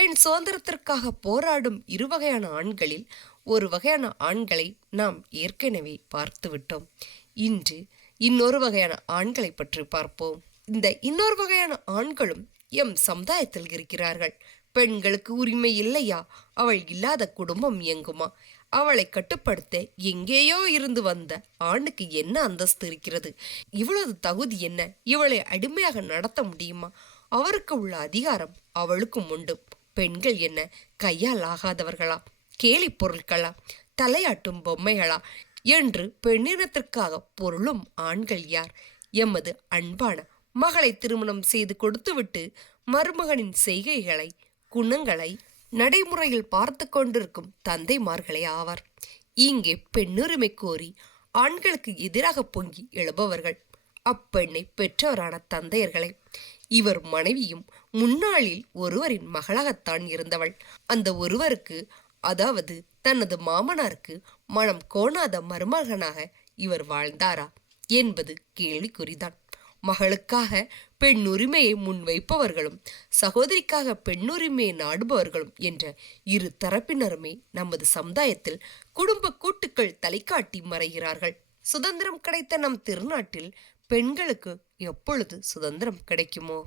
பெண் சுதந்திரத்திற்காக போராடும் இருவகையான ஆண்களில் ஒரு வகையான ஆண்களை நாம் ஏற்கனவே பார்த்துவிட்டோம். இன்று இன்னொரு வகையான ஆண்களை பற்றி பார்ப்போம். இந்த இன்னொரு வகையான ஆண்களும் எம் சமுதாயத்தில் இருக்கிறார்கள். பெண்களுக்கு உரிமை இல்லையா? அவள் இல்லாத குடும்பம் இயங்குமா? அவளை கட்டுப்படுத்த எங்கேயோ இருந்து வந்த ஆணுக்கு என்ன அந்தஸ்து இருக்கிறது? இவ்வளவு தகுதி என்ன? இவளை அடிமையாக நடத்த முடியுமா? அவருக்கு உள்ள அதிகாரம் அவளுக்கும் உண்டு. பெண்கள் என்ன கையால் ஆகாதவர்களா? கேலி பொருட்களா? தலையாட்டும் பொம்மைகளா என்று பெண்ணினத்திற்காக பொருளும் ஆண்கள் யார்? எமது அன்பான மகளை திருமணம் செய்து கொடுத்துவிட்டு மருமகனின் செய்கைகளை, குணங்களை நடைமுறையில் பார்த்து கொண்டிருக்கும் தந்தைமார்களே ஆவார். இங்கே பெண்ணுரிமை கோரி ஆண்களுக்கு எதிராக பொங்கி எழுபவர்கள் அப்பெண்ணை பெற்றவரான தந்தையர்களை. இவர் மனைவியும் முன்னாளில் ஒருவரின் மகளாகத்தான் இருந்தவள். அந்த ஒருவருக்கு, அதாவது தனது மாமனாருக்கு மனம் கோணாத மருமகனாக இவர் வாழ்ந்தாரா என்பது கேள்விக்குறிதான். மகளுக்காக பெண்ணுரிமையை முன்வைப்பவர்களும் சகோதரிக்காக பெண்ணுரிமையை நாடுபவர்களும் என்ற இரு தரப்பினருமே நமது சமுதாயத்தில் குடும்ப கூட்டுக்கள் தலைக்காட்டி மறைகிறார்கள். சுதந்திரம் கிடைத்த நம் திருநாட்டில் பெண்களுக்கு எப்பொழுது சுதந்திரம் கிடைக்குமோ?